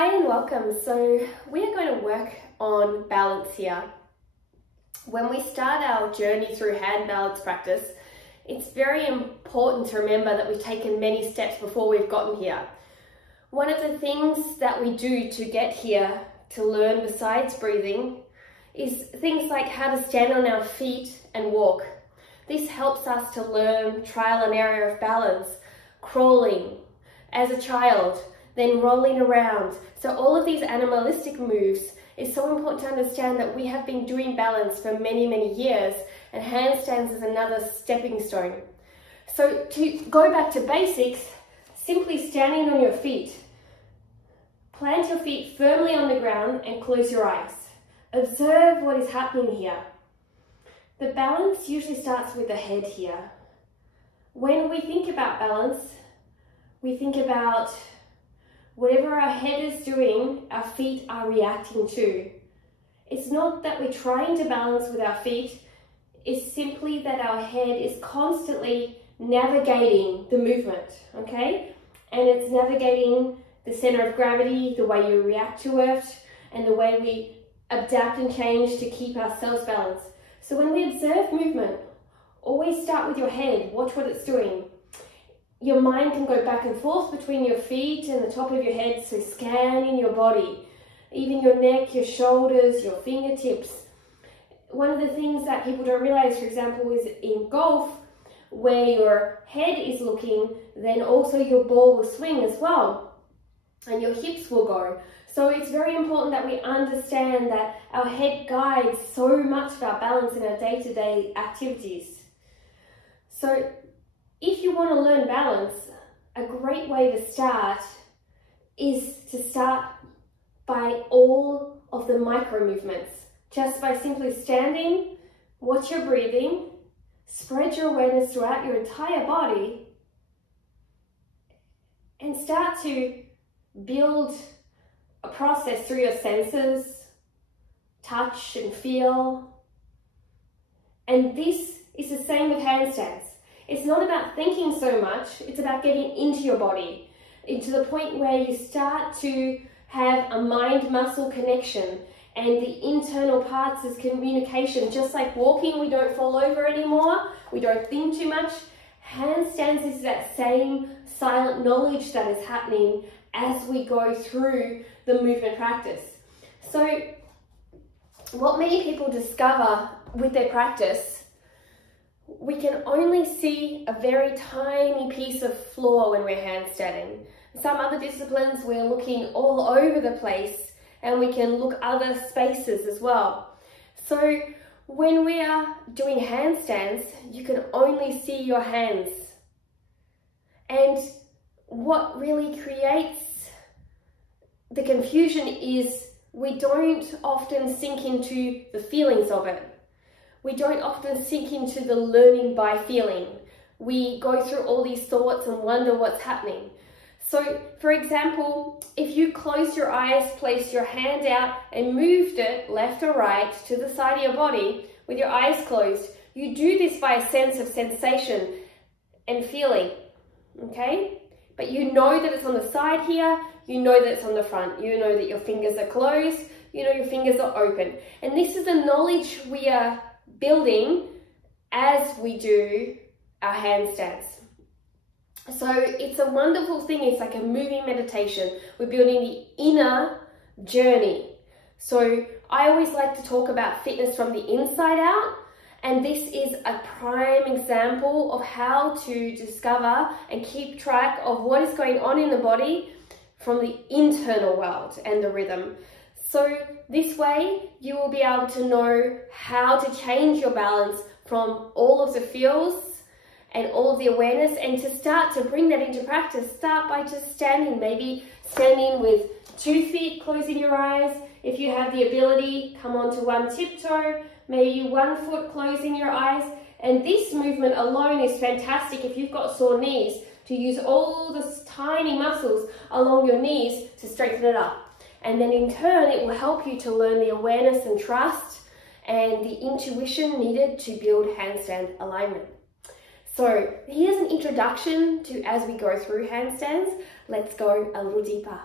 Hi and welcome. So we are going to work on balance here. When we start our journey through hand balance practice, it's very important to remember that we've taken many steps before we've gotten here. One of the things that we do to get here to learn besides breathing is things like how to stand on our feet and walk. This helps us to learn trial and error of balance, crawling as a child, then rolling around. So all of these animalistic moves is so important to understand that we have been doing balance for many, many years, and handstands is another stepping stone. So to go back to basics, simply standing on your feet. Plant your feet firmly on the ground and close your eyes. Observe what is happening here. The balance usually starts with the head here. When we think about balance, we think about whatever our head is doing, our feet are reacting to. It's not that we're trying to balance with our feet, it's simply that our head is constantly navigating the movement, okay? And it's navigating the center of gravity, the way you react to it, and the way we adapt and change to keep ourselves balanced. So when we observe movement, always start with your head, watch what it's doing. Your mind can go back and forth between your feet and the top of your head, so scanning your body, even your neck, your shoulders, your fingertips. One of the things that people don't realize, for example, is in golf, where your head is looking, then also your ball will swing as well, and your hips will go. So it's very important that we understand that our head guides so much of our balance in our day-to-day activities. So if you want to learn balance, a great way to start is to start by all of the micro movements. Just by simply standing, watch your breathing, spread your awareness throughout your entire body, and start to build a process through your senses, touch and feel. And this is the same with handstands. It's not about thinking so much, it's about getting into your body, into the point where you start to have a mind-muscle connection, and the internal parts is communication. Just like walking, we don't fall over anymore, we don't think too much. Handstands is that same silent knowledge that is happening as we go through the movement practice. So what many people discover with their practice, we can only see a very tiny piece of floor when we're handstanding. Some other disciplines, we're looking all over the place, and we can look other spaces as well. So when we are doing handstands, you can only see your hands. And what really creates the confusion is we don't often sink into the feelings of it. We don't often sink into the learning by feeling. We go through all these thoughts and wonder what's happening. So, for example, if you closed your eyes, placed your hand out and moved it left or right to the side of your body with your eyes closed, you do this by a sense of sensation and feeling, okay? But you know that it's on the side here, you know that it's on the front, you know that your fingers are closed, you know your fingers are open. And this is the knowledge we are building as we do our handstands. So it's a wonderful thing. It's like a moving meditation. We're building the inner journey. So I always like to talk about fitness from the inside out, and this is a prime example of how to discover and keep track of what is going on in the body from the internal world and the rhythm. So this way you will be able to know how to change your balance from all of the feels and all of the awareness, and to start to bring that into practice. Start by just standing, maybe standing with 2 feet, closing your eyes. If you have the ability, come onto one tiptoe, maybe 1 foot, closing your eyes. And this movement alone is fantastic if you've got sore knees, to use all the tiny muscles along your knees to strengthen it up. And then in turn, it will help you to learn the awareness and trust and the intuition needed to build handstand alignment. So here's an introduction to as we go through handstands. Let's go a little deeper.